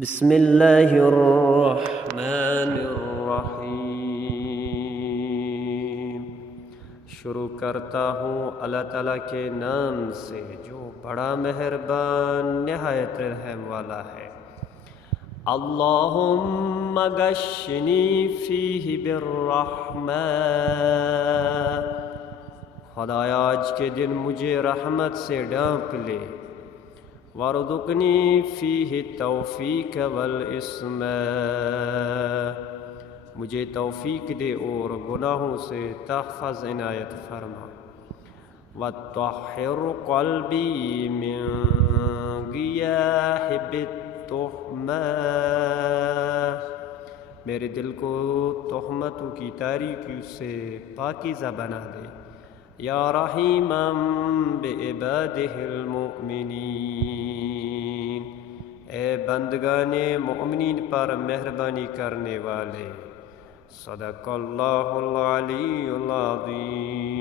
بسم اللہ الرحمن الرحیم۔ شروع کرتا ہوں اللہ تعالیٰ کے نام سے جو بڑا مہربان نہایت رحم والا ہے۔ اللہم غشنی فیہ بالرحمہ، خدایا آج کے دن مجھے رحمت سے ڈھانپ لے۔ وارزقنی فیہ التوفیق والعصمۃ، مجھے توفیق دے اور گناہوں سے تحفظ عنایت فرما۔ وطہر قلبی من غیاہ التہمہ، میرے دل کو تہمتوں کی تاریکیوں سے پاکیزہ بنا دے۔ یا رحیما بعبادہ المؤمنین، اے بندگان مؤمنین پر مہربانی کرنے والے۔ صدق اللہ العلی العظیم۔